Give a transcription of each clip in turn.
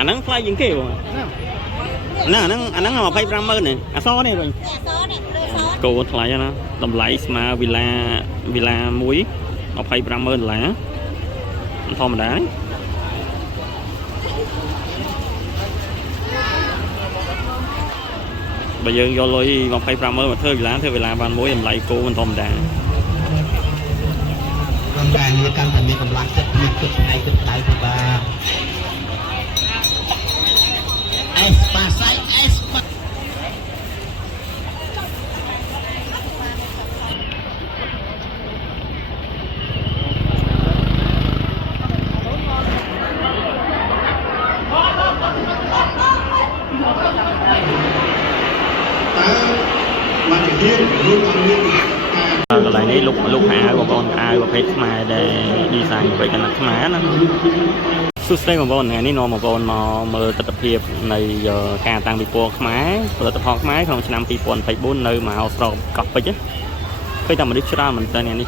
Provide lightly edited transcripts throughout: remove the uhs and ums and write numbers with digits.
anh nắng fly những kiểu anh nắng mà phay ram mơn này so này rồi cô fly cho nó tầm lấy mà villa muối mà phay ram mơn lá thom đá bây giờ do lối mà phay ram mơn mà thưa villa ban muối làm lại cô mình thom đáการในการทำมีกำลังจะมีจุดไหนจุดไหนที่บ้าเอสปาไซเอสปามาถึงที่รูปทำเรื่องcái này ní lúc hạ của con ai của phép mà để đi sang vậy cái mặt má nó xuất đây của con này ní nó một con mà mơ tập hiệp này giờ càng tăng bị buộc má rồi tập học má không năm bị buồn phải bốn nơi mà học rồi cọc vậy chứ cái tầm mà đi ra mình tên này đi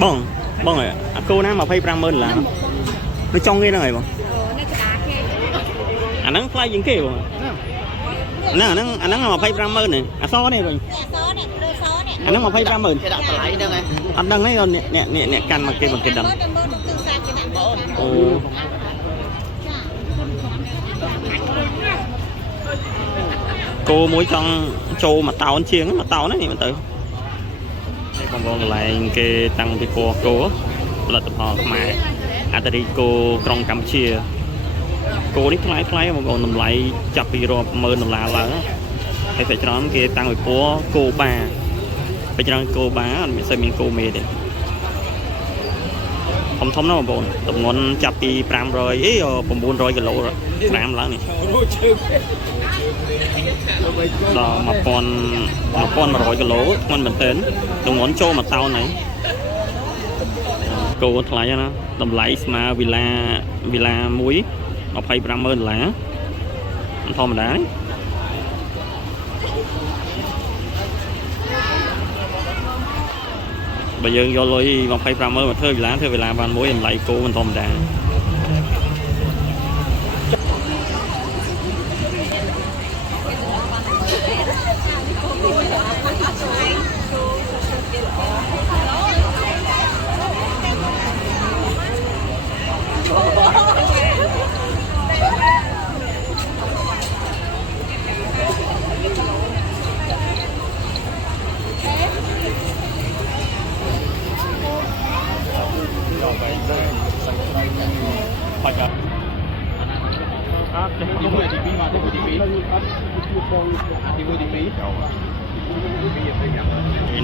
bong rồi cô ná mà phải ram ơn là nó trong cái này mà anh nắng fly những kiểu anh nắng mà phải ram ơn này so này rồi anh nó mà phay ra mượn anh đăng đấy rồi nè căn mà kia bằng cái đằng cô muối trong châu mà tàu anh chiên mà tàu đấy mình tự còn lại cái tăng cái cô là tập họ mà ta đi cô trong Campuchia cô đi lái mà còn nằm lại chặt đi rồi mơ nằm là hay phải cho nó kia tăng với cô bà bây giờ cô bá mình xây mình cô mê đấy không thông nó mà bồn tụi ngon chặt đi pram rồi ấy còn 400 kg rồi pram lắm này đó mà con 100 kg con mình tên tụi ngon cho mà tao này cô thay cho nó tầm lấy mà villa muối mà phay pram ơn lá thom đá bây giờ do lối mà phay ram mơn mà thưa villa ban muối làm lại cô mình thom đá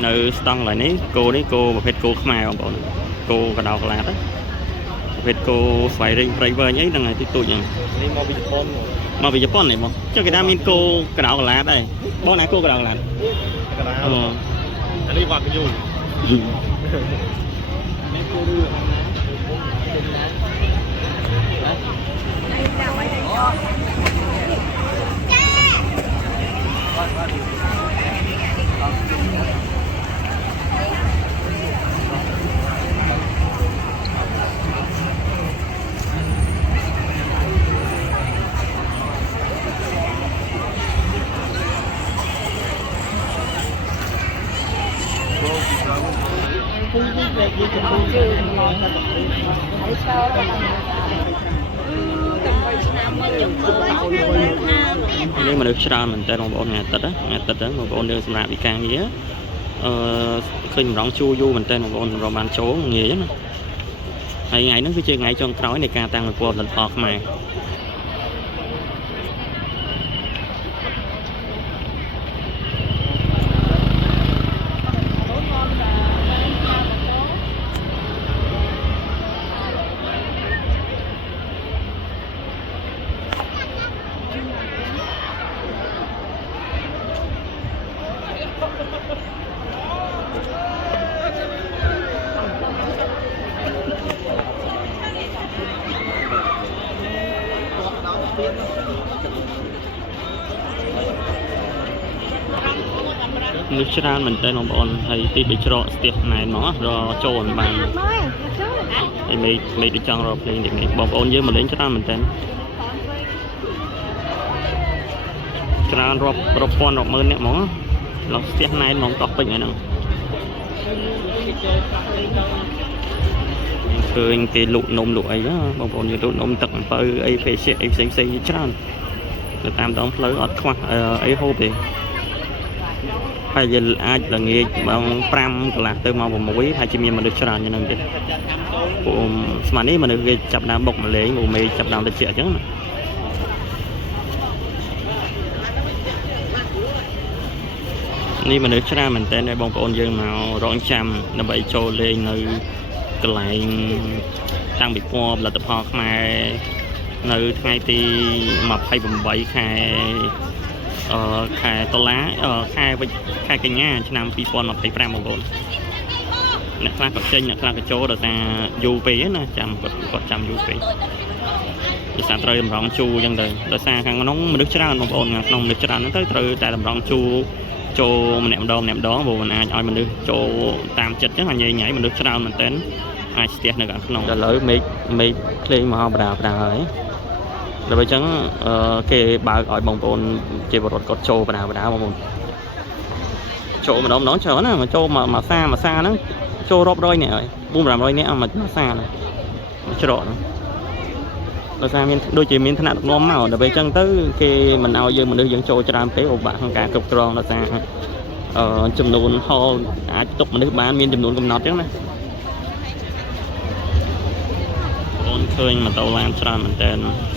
nơi tăng lại ní cô mà phết cô khmer không bọn cô cả đầu là đấy phết cô phải driver nhấy đằng này thì tôi nhỉ mà bị Japan này mà cho cái đam in cô cả đầu là đây bọn này cô cả đầu là anh đi vào cái gì nếu mà được ra mình tên một bọn ngày tết đó một bọn được làm bị càng nghĩa khi mình đón chu du mình tên một bọn rồi bàn chỗ nghĩa này ngày nó cứ chơi ngày cho nói này càng tăng được qua lần phọt mà nước chăn mình tên là bọn thầy đi bị trộn tiệc này nó rồi trộn bàn thì mình đi chọn rồi thì bọn ôn với mình đến chăn mình tên ច្រើនរាប់ពាន់រាប់ម៉ឺនអ្នកហ្មងឡើងស្ទះណែនហ្មងតោះពេញហ្នឹងឃើញគេលក់នំលក់អីបងប្អូនយកលក់នំទឹកអំពៅអីភេសជ្ជៈអីផ្សេងច្រើននៅតាមដងផ្លូវអត់ខ្វះអីហូបទេហើយយើងអាចល្ងាចម៉ោង5កន្លះទៅម៉ោង6ហើយជាមានមនុស្សច្រើនយ៉ាងហ្នឹងទេពួកស្មាននេះមនុស្សគេចាប់ដើមបុកម្លេងមកមេចាប់ដើមទៅជាអញ្ចឹងណានេះមនុស្សច្រើនមែនតើបងប្អូនយើងមករងចាំដើម្បីចូលលេងនៅកន្លែងតាំងពិព័រណ៍ផលិតផលខ្មែរនៅថ្ងៃទី28ខែតុលាខែកញ្ញាឆ្នាំ2025បងប្អូនអ្នកខ្លះក៏ចេញអ្នកខ្លះក៏ចូលដោយសារយូរពេកណាចាំគាត់ចាំយូរពេកដោយសារត្រូវតម្រង់ជួរអញ្ចឹងទៅដោយសារខាងក្នុងមនុស្សច្រើនបងប្អូនខាងក្នុងមនុស្សច្រើនហ្នឹងទៅត្រូវតែតម្រង់ជួរចូលម្នាក់ម្ដងព្រោះมันអាចឲ្យមនុស្សចូលតាមចិត្តអញ្ចឹងញ៉ៃមនុស្សច្រើនមែនតើអាចស្ទះនៅខាងក្នុងដល់ឥឡូវមេឃភ្លេងមហោបដាហើយដល់អញ្ចឹងគេបើកឲ្យបងប្អូនជាបរិវត្តគាត់ចូលបដាបងប្អូនចូលម្ដងច្រើនណាមកចូលមួយសាហ្នឹងចូលរាប់រយនាក់ហើយ400-500នាក់មួយសាហ្នឹងច្រកហ្នឹងដោយសារមានដូចជាមានឋានៈដឹកនាំមកដល់ពេលអញ្ចឹងទៅគេមិនឲ្យយើងមនុស្សយើងចូលច្រើនពេកពិបាកក្នុងការគ្រប់គ្រងដោយសារចំនួនហលអាចទុកមនុស្សបានមានចំនួនកំណត់អញ្ចឹងណាអូនឃើញម៉ូតូឡានច្រើនមែនតើ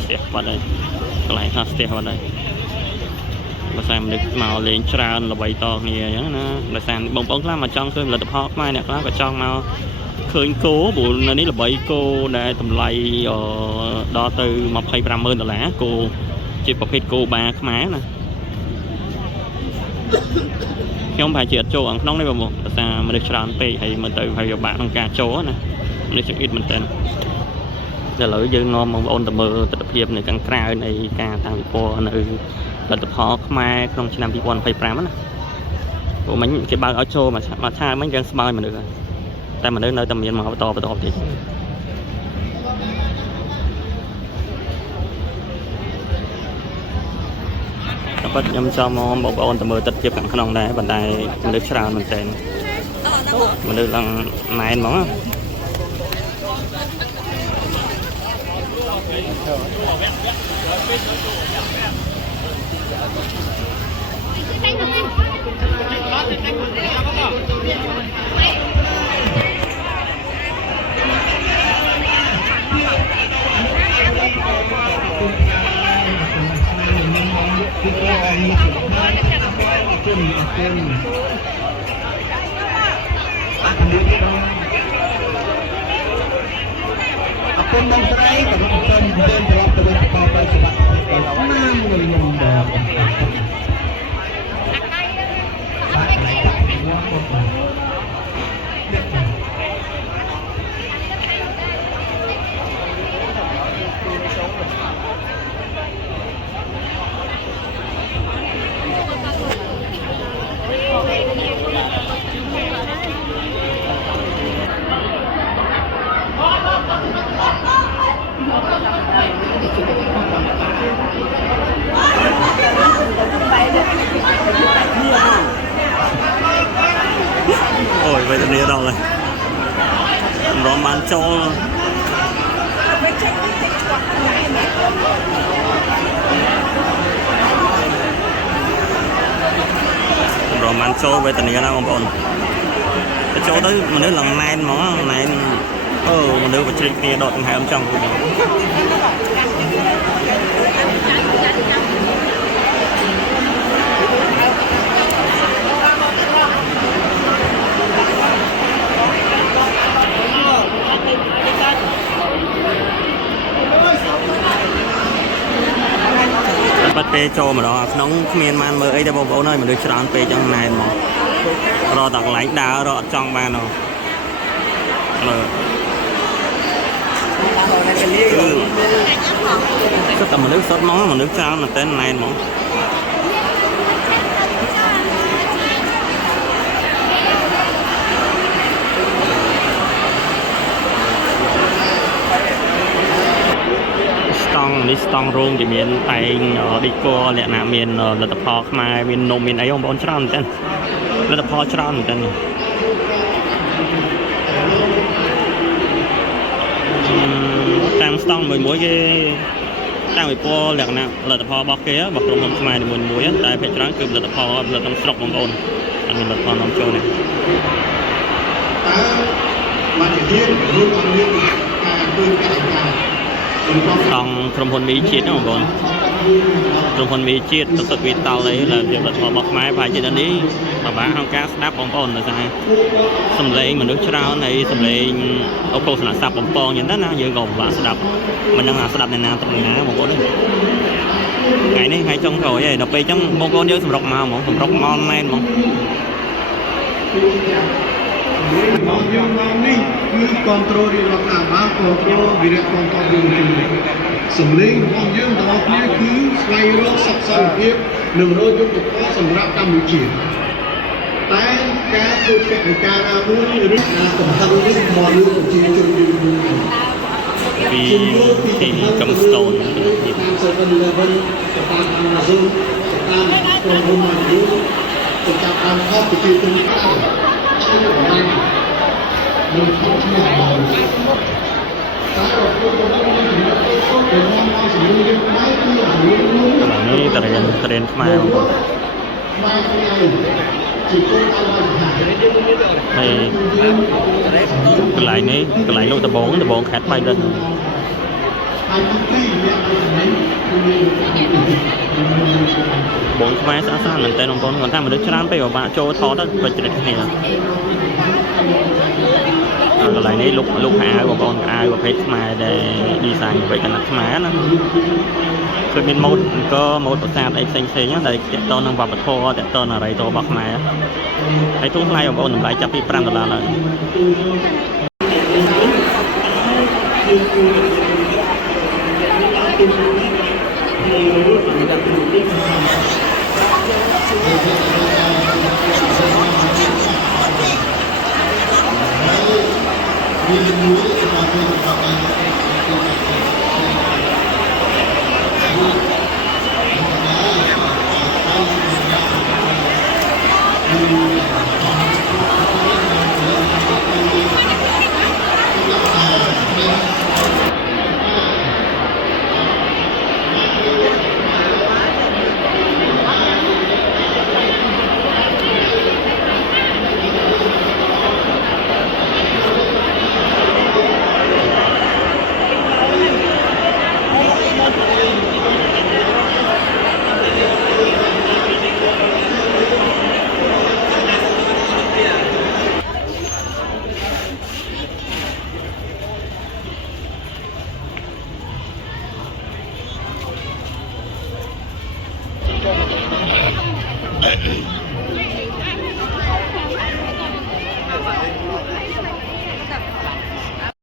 ស្ទះបាត់ហើយកន្លែងខ្លះស្ទះបាត់ហើយបើសារមនុស្សមកលេងច្រើនល្បីតគ្នាអញ្ចឹងណាដោយសារបងប្អូនខ្លះមកចង់ឃើញផលិតផលខ្មែរអ្នកខ្លះក៏ចង់មកឃើញគោព្រោះនៅនេះល្បីគោដែលតម្លៃដល់ទៅ$25,000គោជាប្រភេទគោបាខ្មែរណាខ្ញុំប្រហែលជាអត់ចូលខាងក្នុងនេះបងប្អូនដោយសារមនុស្សច្រើនពេកហើយមើលទៅហើយពិបាកក្នុងការចូលណាមនុស្សចង្អៀតមែនតើឥឡូវយើងនាំបងប្អូនទៅមើលទស្សនវិជ្ជានៅខាងក្រៅនៃការតាំងពិព័រណ៍នៅផលិតផលខ្មែរក្នុងឆ្នាំ2025ណាព្រោះមិញគេបើកឲ្យចូលមកឆាមិញយើងស្បើយមនុស្សហើយតែមនុស្សនៅតែមានមកបន្តទៀតតែខ្ញុំចង់មកបងប្អូនទៅមើលទស្សនវិជ្ជាខាងក្នុងដែរប៉ុន្តែមនុស្សច្រើនមែនទែនមនុស្សឡើងណែនហ្មងគុំបងស្រីក៏ខ្ញុំសូមជម្រាបត្រឡប់ទៅវិញប្រកបដោយសុខភាពណាមងងដងបាទឡៃកាប់មកពុតôi vậy là đi đâu rồi rồi bán cho rồi bán cho vậy tình đâu không còn cái chỗ đấy mà nếu lần này món này mà nếu mà chơi kia đọt hai ông chồng bắt pe cho mà đó nóng miền man mơ ấy để bố nơi mà được chọn pe trong này mà rồi tặng lãnh đạo rồi trong bàn rồi cái tầm nước sốt món mà nước trao là tên này mà ស្តង់រោងគេមានតែងឌីក័រលក្ខណៈមានលទ្ធផលខ្មែរមាននំមានអីបងប្អូនច្រើនមែនទែនលទ្ធផលច្រើនមែនទែនតាំងស្តង់មួយគេតាំងពីពណ៌លក្ខណៈលទ្ធផលរបស់គេរបស់ក្រុមហ៊ុនខ្មែរនីមួយៗតែភាគច្រើនគឺលទ្ធផលផលិតក្នុងស្រុកបងប្អូនអត់មានលទ្ធផលនាំចូលទេបានជារៀនរួមអនុញ្ញាតការធ្វើកិច្ចការតង់ក្រុមហ៊ុនមីជាតិបងប្អូនក្រុមហ៊ុនមីជាតិទៅទឹកវីតាល់អីlàជាលទ្ធផលរបស់ខ្មែរប្រហែលជានេះពិបាកក្នុងការស្ដាប់បងប្អូនដោយសារសំឡេងមនុស្សច្រើនហើយសំឡេងអូខូសនាស័ព្ទបំពងអញ្ចឹងណាយើងក៏ពិបាកស្ដាប់មិនដឹងថាស្ដាប់អ្នកណាទៅណាបងប្អូនថ្ងៃនេះថ្ងៃចុងក្រោយហើយដល់ពេលអញ្ចឹងបងប្អូនយើងសម្រុកមកហ្មងសម្រុកមកមែនហ្មងមកយើងមកនេះគឺគ្រប់គ្រងរដ្ឋាភិបាលគ្រប់គ្រងវិរៈគ្រប់គ្រងយើងសម្លេងរបស់យើងទាំងអស់គ្នាគឺស្វែងរកសុខសន្តិភាពនិងរកយុត្តិធម៌សម្រាប់កម្ពុជាតែការធ្វើកិច្ចការណាមួយឬការកំហឹងនេះមកលើប្រជាជនយើងពីកំស្តូនតាម7-Elevenតាម Amazon តាមក្រុមហ៊ុនមួយយើងទៅចាប់តាមខុសប្រជាជនខ្មែរនឹងខុសគ្នាតែរបស់នេះតរៀនខ្មែរបងប្អូនហើយកន្លែងនេះកន្លែងលោកដបងខេត្តបៃលិនបងខ្មែរស្អាតមែនតើបងប្អូនគាត់ថាមនុស្សច្រើនពេកពិបាកចូលថតទៅជ្រិតគ្នាកន្លែងនេះលោកអាវបងប្អូនអាវប្រភេទខ្មែរដែល design ប្រភេទកណាត់ខ្មែរណាគឺមានម៉ូដអង្គម៉ូដប្រាសាទអីផ្សេងដែលទាក់ទងនឹងវប្បធម៌ទាក់ទងនឹងអរិយធម៌របស់ខ្មែរហើយទូថ្លៃបងប្អូនតម្លៃចាប់ពី$5ឡើងHey.